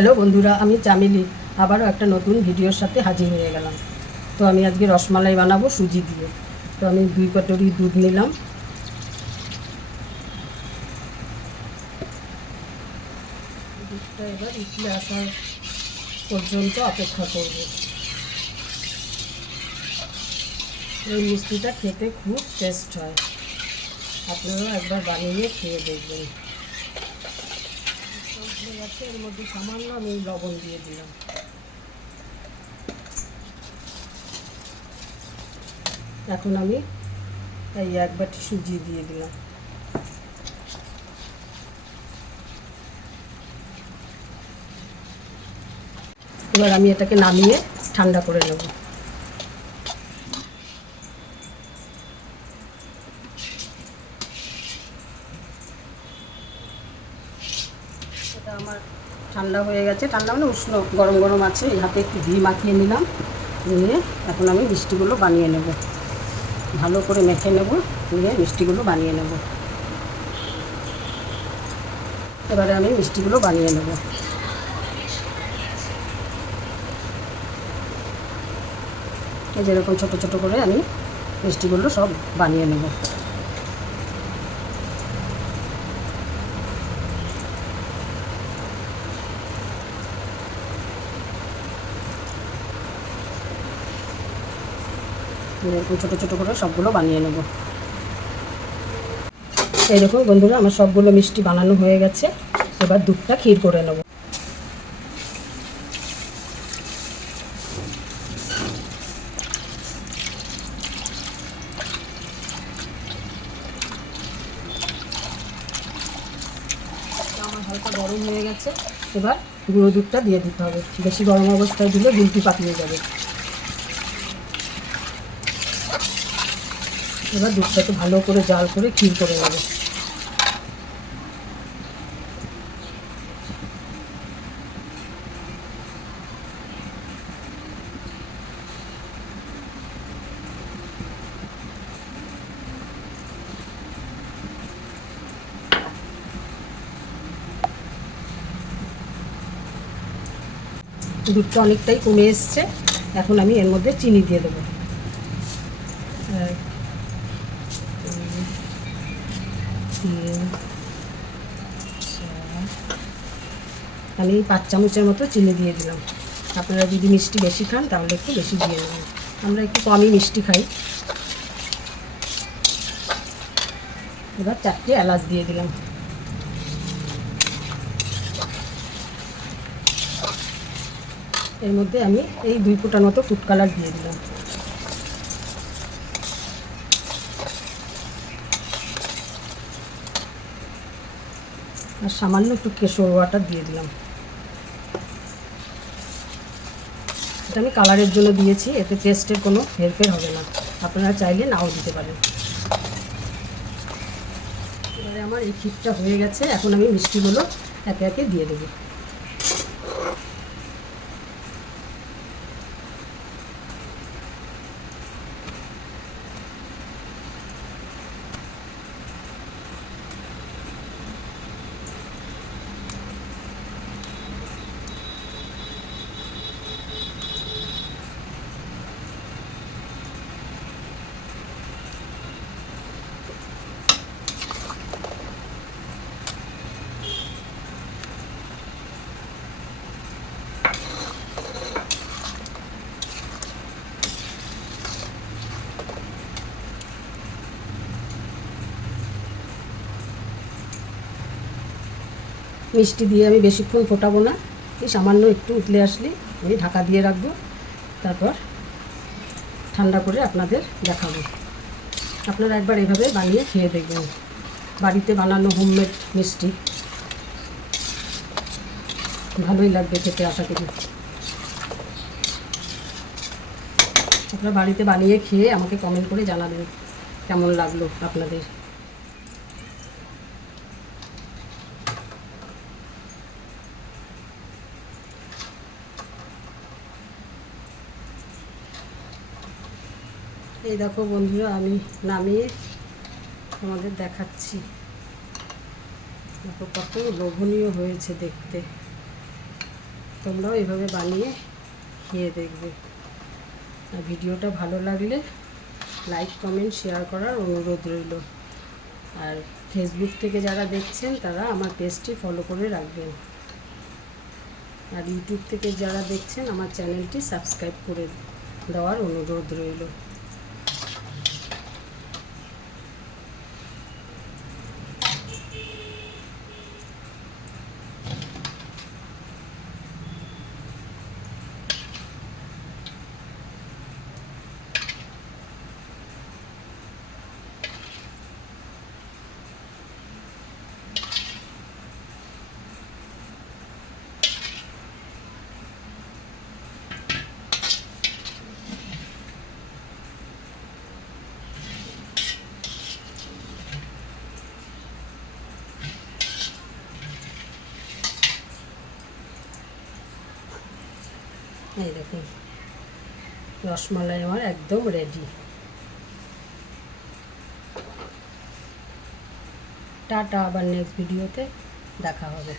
Hello বন্ধুরা, আমি চামেলি আবারও একটা নতুন ভিডিওর সাথে হাজির হয়ে গেলাম। তো আমি আজকে রসমালাই বানাবো সুজি দিয়ে। তো আমি 2 কটোরি দুধ নিলাম। দুধটা এবার উতলে আসার পর্যন্ত অপেক্ষা করব। এই মিষ্টিটা খেতে খুব টেস্ট হয়, আপনারাও একবার বানিয়ে খেয়ে দেখবেন। হয়ে গেছে, এর মধ্যে সামান্য আমি লবণ দিয়ে দিলাম। এখন আমি এই 1 বাটি সুজি দিয়ে দিলাম। এবার আমি এটাকে নামিয়ে ঠান্ডা করে নেব। এটা আমার ঠান্ডা হয়ে গেছে, ঠান্ডা মানে উষ্ণ, গরম গরম আছে। এই হাতে একটু ঘি মাখিয়ে নিলাম, নিয়ে এখন আমি মিষ্টিগুলো বানিয়ে নেব। ভালো করে মেখে নেব, নিয়ে মিষ্টিগুলো বানিয়ে নেব। এবারে আমি মিষ্টিগুলো বানিয়ে নেব। এই যেরকম ছোটো ছোটো করে আমি মিষ্টিগুলো সব বানিয়ে নেব। এরকম ছোটো ছোটো করে সবগুলো বানিয়ে নেব। এই দেখুন বন্ধুরা, আমার সবগুলো মিষ্টি বানানো হয়ে গেছে। এবার দুধটা ক্ষীর করে নেব। আমার হালকা গরম হয়ে গেছে, এবার গুঁড়ো দুধটা দিয়ে দিতে হবে। বেশি গরম অবস্থায় দিলে দুধটি পাকিয়ে যাবে। এবার দুধটাকে ভালো করে জাল করে ক্ষীর করে নেব। দুধটা অনেকটাই কমে এসছে, এখন আমি এর মধ্যে চিনি দিয়ে দেবো। আমি 5 চামচের মতো চিনি দিয়ে দিলাম। আপনারা যদি মিষ্টি বেশি খান তাহলে একটু বেশি দিয়ে নেবেন, আমরা একটু কমই মিষ্টি খাই। এবার 4টে এলাচ দিয়ে দিলাম। এর মধ্যে আমি এই 2 ফোঁটার মতো ফুড কালার দিয়ে দিলাম। আর সামান্য একটু কেশর ওয়াটার দিয়ে দিলাম। এটা আমি কালারের জন্য দিয়েছি, এতে টেস্টের কোনো হেরফের হবে না, আপনারা চাইলে নাও দিতে পারেন। এবারে আমার এই ক্ষীরটা হয়ে গেছে, এখন আমি মিষ্টিগুলো একে একে দিয়ে দেবো। মিষ্টি দিয়ে আমি বেশিক্ষণ ফোটাবো না, এই সামান্য একটু উতলে আসলে আমি ঢাকা দিয়ে রাখবো। তারপর ঠান্ডা করে আপনাদের দেখাবো। আপনারা একবার এভাবে বানিয়ে খেয়ে দেখবেন, বাড়িতে বানানো হোমমেড মিষ্টি ভালোই লাগবে খেতে, আশা করি। আপনারা বাড়িতে বানিয়ে খেয়ে আমাকে কমেন্ট করে জানাবেন কেমন লাগলো আপনাদের। এই দেখো বন্ধুরা, আমি নামিয়ে তোমাদের দেখাচ্ছি। দেখো কত লোভনীয় হয়েছে দেখতে। তোমরাও এইভাবে বানিয়ে খেয়ে দেখবে। আর ভিডিওটা ভালো লাগলে লাইক কমেন্ট শেয়ার করার অনুরোধ রইল। আর ফেসবুক থেকে যারা দেখছেন তারা আমার পেজটি ফলো করে রাখবেন। আর ইউটিউব থেকে যারা দেখছেন আমার চ্যানেলটি সাবস্ক্রাইব করে দেওয়ার অনুরোধ রইল। এই দেখুন রসমালাই আমার একদম রেডি। টাটা, আবার নেক্সট ভিডিওতে দেখা হবে।